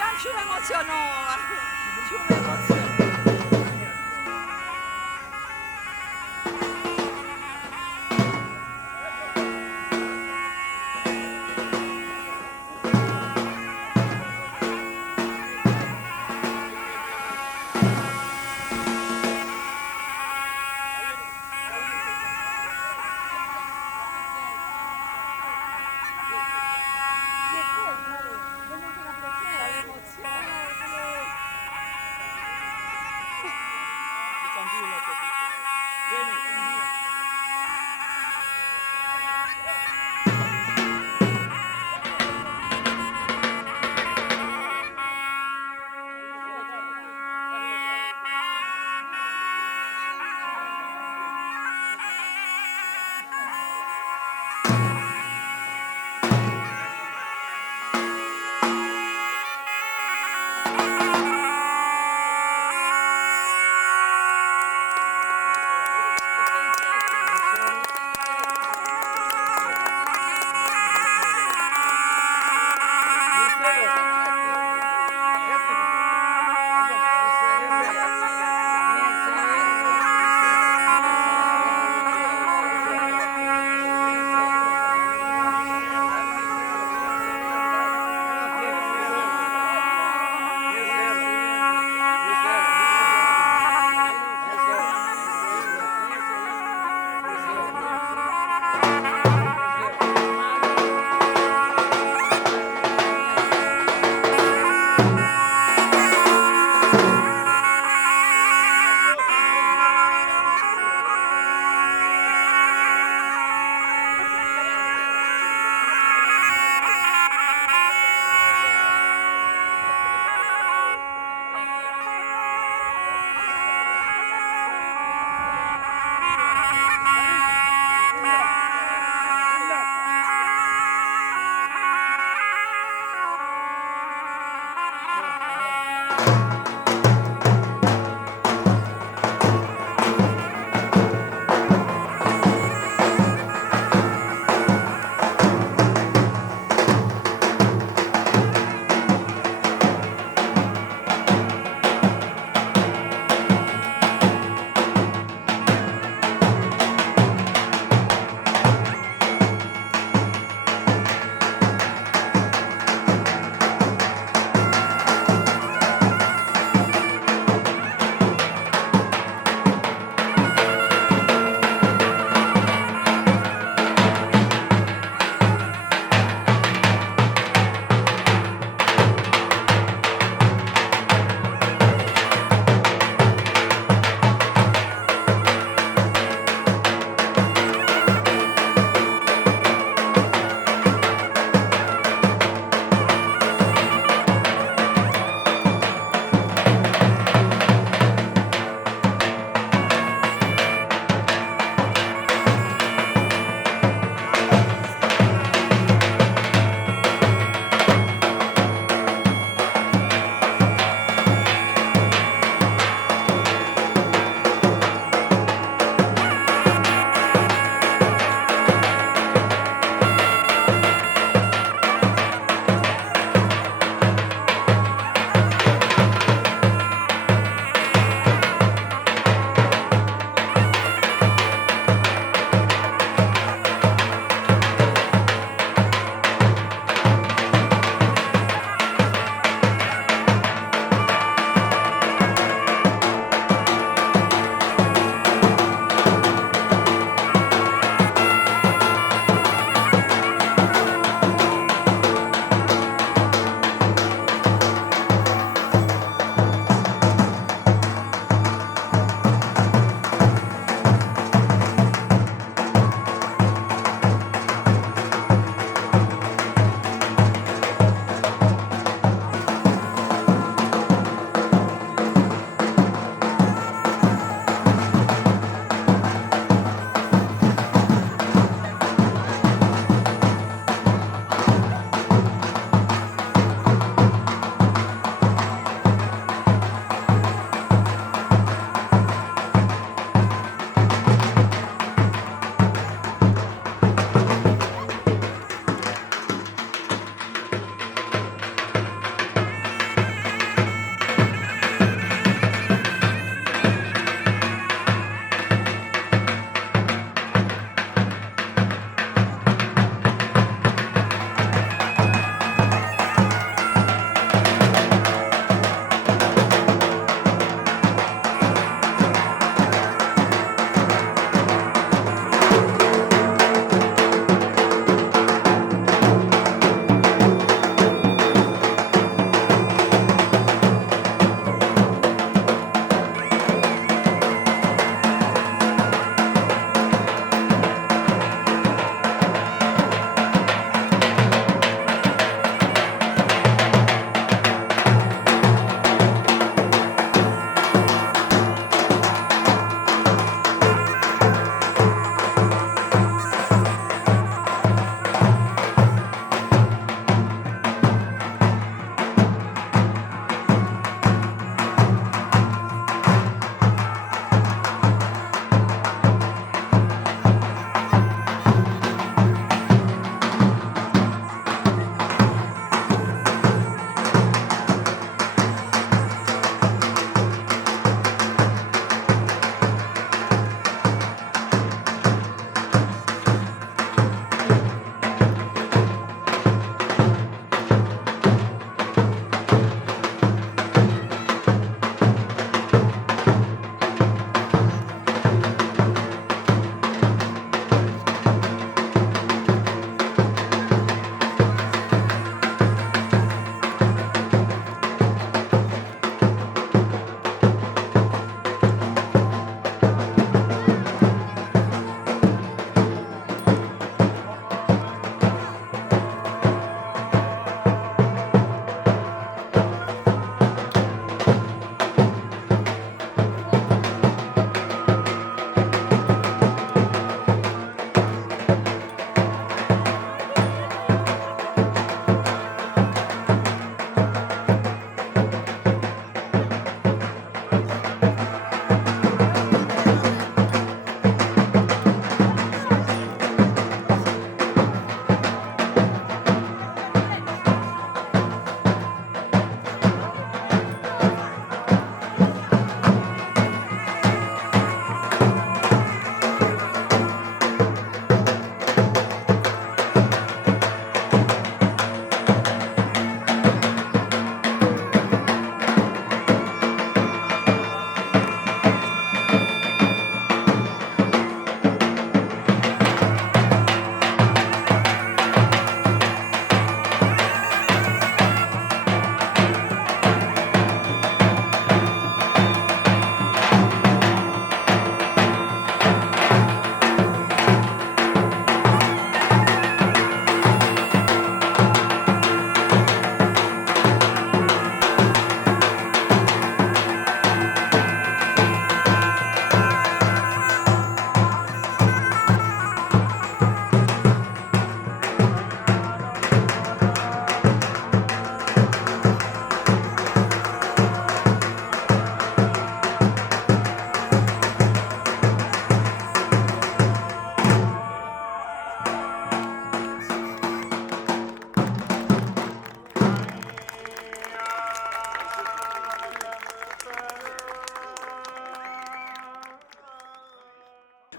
jam shumë emocionuar. Shumë emocion.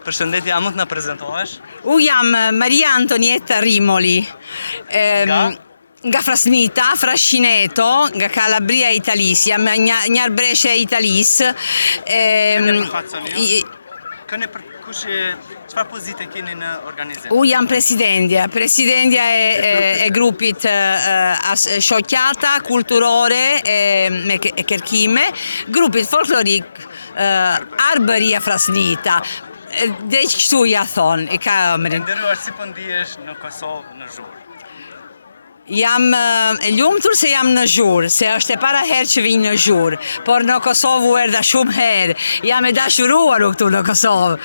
Përshëndetje, a mund të na prezantohesh? Jam Maria Antonietta Rimoli, nga Frasnita, Frascineto, nga Kalabria Italis, jam një arbreshe Italis. Çfarë pozite keni në organizim? Jam presidendja e grupit shoqata kulturore me kërkime, grupit folklorik Arbëria Frasnita. Dhe kështu ja thonë, i ka emrin. Nderuar, si po ndihesh në Kosovë në zhurë? Jam lumtur se jam në zhurë, se është e para herë që vinë në zhurë, por në Kosovë u erdha shumë herë. Jam e dashuruar këtu në Kosovë.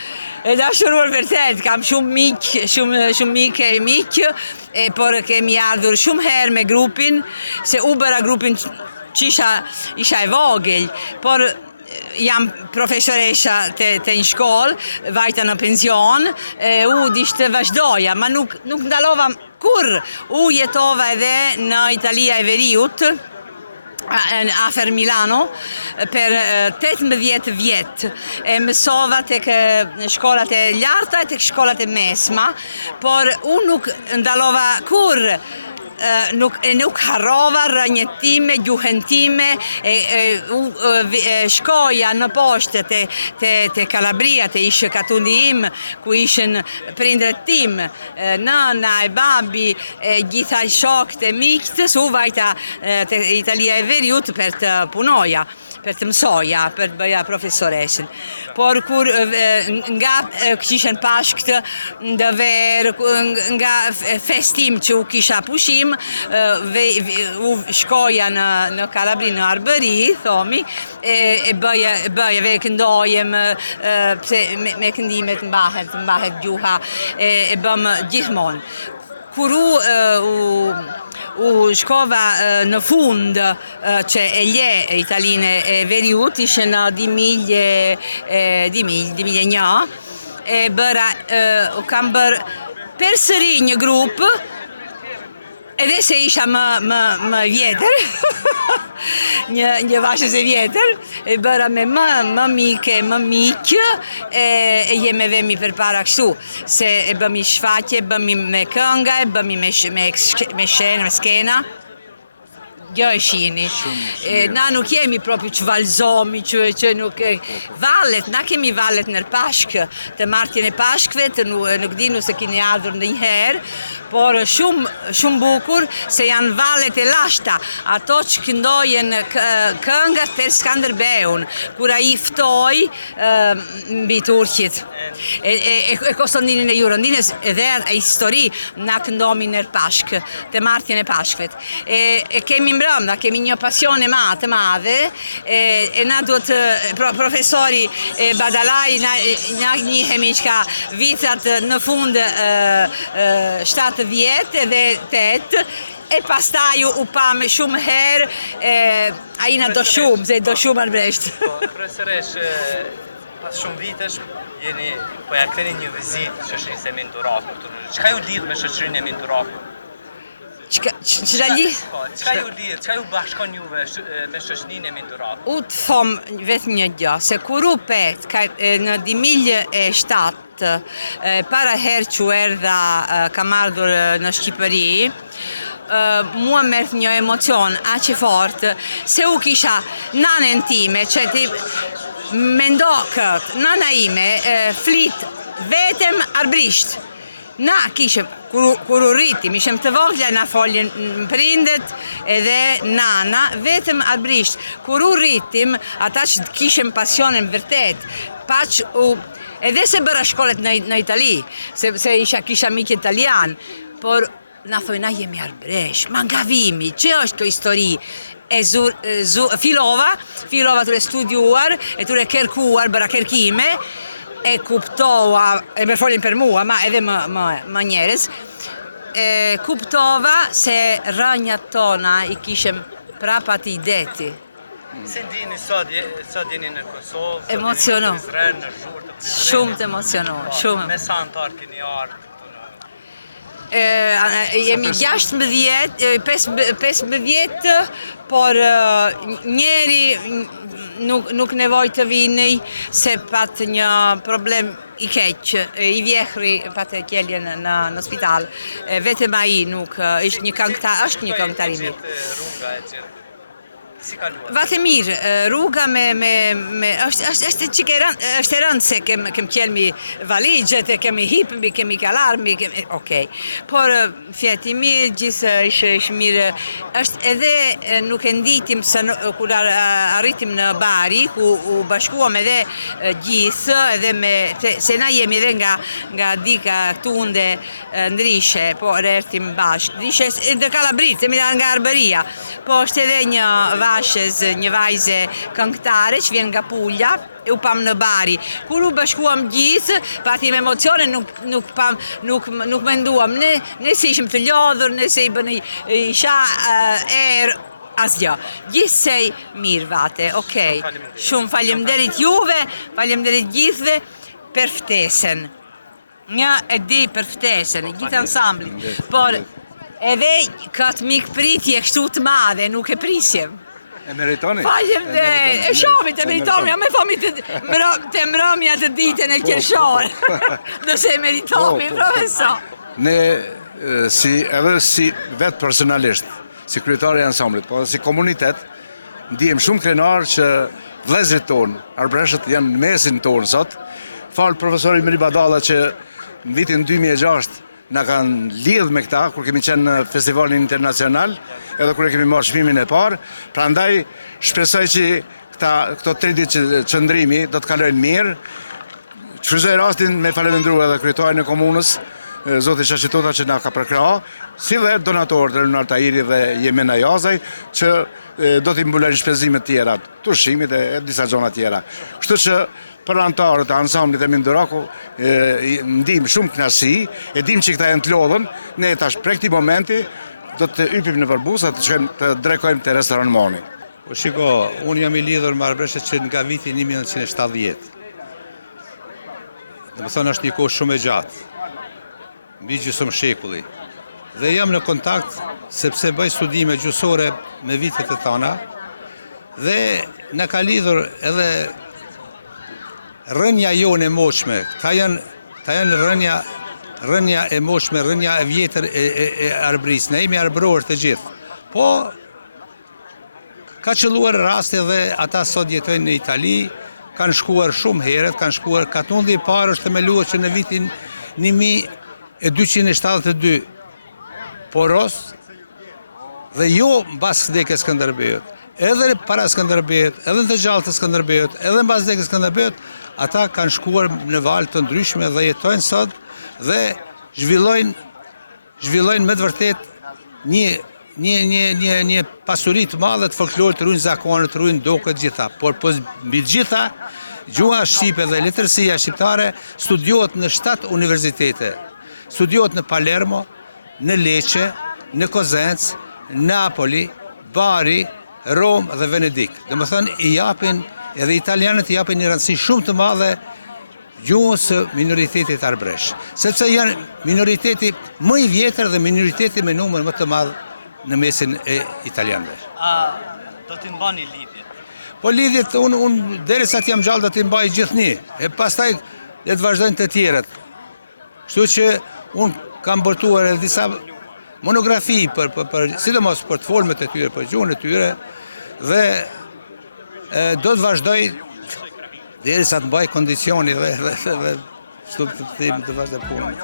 E dashuruar vërtet, kam shumë mikë e mikë, por kemi ardhur shumë herë me grupin, se u bëra grupin që isha e vogël, por jam profesoresha të një shkollë, vajta në pension, u disht të vazhdoja, ma nuk ndalova kur. U jetova edhe në Italia e Veriut, afer Milano, per 18 vjetë. Mësova tek shkollat e larta e tek shkollat e mesma, por unë nuk ndalova kur. Nuk harrova rënjet time, gjuhën time, shkoja në poshtë te Kalabria, te ishë katundi im, ku ishën prindret tim, nëna e babi, gjitha shokët e miqtës, u vajta te Italia e Veriut për të punoja, për të mësoja, për të bëja profesoreshin. Por kur nga kishën pashkt ndë verë, nga festim që u kisha pushim, u shkoja në Kalabri, në Arbëri, thomi, e bëja, ve këndojem, me këndimet mbahet gjuha, e bëm gjithmonë. Kur u shkova në fund që e lje Italinë e Veriut, ishë në 2001, kam bërë përsëri një grupë, edhe se isha më vjetër, një vashës e vjetër, e bëra me më mikë, e jeme vemi për para kështu, se e bëmi shfaqje, bëmi me kënga, e bëmi me shenë, me skena. Gjo e shini. Na nuk jemi proprio që valzomi, që nuk... Valet, na kemi valet nër pashkë, të martjen e pashkëve, nuk dinu se kini ardhur në njëherë, por shumë bukur se janë valet e lashta, ato që këndojen këngat për Skanderbeun, kura i ftoj mbi Turqit. E Kostandinin e Jurondines edhe e histori na këndomi nër pashkë, të martjen e pashkëvet. E kemi mbrëmda, kemi një pasion e të madhe, e na duhet profesori Badalaj, na njihemi qka vitat në fund 7 vjetë edhe 8, e pastaj u pa me shumë herë, a ina do shumë, se do shumë arbresht. Profesoresh, pas shumë vitesh, po ja këteni një vizit shoqërisë e Minturaku. Çka ju lidh me shoqërinë e Minturaku? Qëra lidh? Çka ju lidh, çka ju bashkon juve me shoqërinë e Minturaku? U të thom vetëm një gjë, se kur u pet në 2007, para herë që erdha kam ardhur në Shqipëri, mua mërth një emocion aq i fort, se u kisha nanën time, që ti mendo këtë, nana ime flit vetëm arbrisht. Na kishëm, kur u rritim, ishem të vogla, na folin prindet edhe nana, vetëm arbrisht. Kur u rritim, ata që kishem pasionin vërtet, edhe se bëra shkollet në Itali, se kisha mik italian, por na thoi, na jemi arbresh, ma nga vimi, që është kjo histori? Filova ture studiuar, e ture kërkuar, bëra kërkime, e kuptova, e me folin për mua, ma edhe më njerës, kuptova se rënjat tona i kishem prapa t'i deti. Si ndini sot jeni në Kosovë, emociono. Në Izrael, në zhurë të Shumë të emociono, shumë. Me sa antar keni ardhur? Jemi 15, por njeri nuk nevoj të vini, se pat një problem i keq, i vjehri patë kjeljen në spital, vetëm ai nuk është një këngëtar i mirë. Rruga e gjithë. Si kaluat? Vate mirë, rruga është çike është e rëndë se kem qelmi valigjet, kemi hipëmi, kemi kalarmi, okej. Por fjeti mirë, gjithë ishë mirë, është edhe nuk e nditim se kur arritim në Bari, ku u bashkuam edhe gjithë, edhe se na jemi edhe nga dika tunde ndrishe, po rertim bashkë. Ndrishe dhe Kalabrit, jemi nga Arbëria, po është edhe një një vajze këngëtare që vjen nga Puglia, u pam në Bari. Kur u bashkuam gjithë, patim emocione, nuk menduam, ne se ishim të lodhur, ne se i bëni isha asgjë. Gjithsej mirë vate, okej. Shumë faleminderit juve, faleminderit gjithve për ftesën. Një e di për ftesën, gjithë ansamblit. Por edhe këtë mikpritje kështu të madhe, nuk e prisjem. E meritoni? Faleminderit, e shohit e meritoni, me thomi të mbrëmja të ditën e qershor. Nëse e meritoni, profesor. Ne edhe si vetë personalisht, si kryetari i ansamblit, po edhe si komunitet, ndihem shumë krenar që vëllezërit tonë, arbreshët janë në mesin tonë sot. Falë profesori Miri Badalla që në vitin 2006 na kanë lidhë me këta, kur kemi qenë në festivalin internacional, edhe kur kemi marrë çmimin e parë. Prandaj shpresoj që këto 3 ditë qëndrimi do të kalojnë mirë. Shfrytëzoj rastin me falenderoj edhe kryetarin e komunës, zoti Shashitota që na ka përkrahur, si dhe donatorët Leonard Tahiri dhe Jemena Jazaj, që do t'i mbulojnë shpenzimet tjera, tushimit e disa gjona tjera. Kështu që për anëtarët e ansamblit e Minduraku, ndim shumë kënaqësi, e dim që këta janë të lodhën, ne tash prej këtij momenti do të hypim në Barbusa të drekojmë te restoran Moni. Po shiko, unë jam i lidhur me arbreshët që nga viti 1970. Dhe më thonë është një kohë shumë e gjatë, mbi gjysmë shekulli. Dhe jam në kontakt sepse bëj studime gjysore me vitet e tona dhe në ka lidhur edhe rënja jonë e moshme. Ta janë rënja e moshme, rënja e vjetër e arbrisë. Ne jemi arbrorë të gjithë. Po, ka qëlluar raste dhe ata sot jetojnë në Itali, kanë shkuar shumë heret, kanë shkuar Katundi i parë është themeluar që në vitin 1272 Poros, dhe jo mbas vdekjes së Skënderbeut, edhe para Skënderbeut, edhe të gjallë të Skënderbeut, edhe mbas vdekjes së Skënderbeut, ata kanë shkuar në valë të ndryshme dhe jetojnë sot dhe zhvillojnë me të vërtet një pasuri të madhe të folklorit, të ruajnë zakonet, të ruajnë dokët gjitha. Por mbi të gjitha, gjuha shqipe dhe letërsia shqiptare studiohet në 7 universitete. Studiohet në Palermo, në Lecce, në Kozencë, Napoli, Bari, Rom dhe Venedik. Dhe më thënë, i japin edhe italianët i japin një rëndësi shumë të madhe gjuhës së minoritetit arbresh, sepse janë minoriteti më i vjetër dhe minoriteti me numër më të madh në mesin e italianëve. A do t'i mbani lidhje? Po lidhjet, unë derisa t'jam gjallë do t'i mbaj gjithni, e pastaj le të vazhdojnë të tjerët. Kështu që unë kam bërtuar edhe disa monografi sidomos për të folmet e tyre, për gjuhën e tyre, dhe do të vazhdoj derisa të mbaj kondicioni dhe të vazhdoj punën.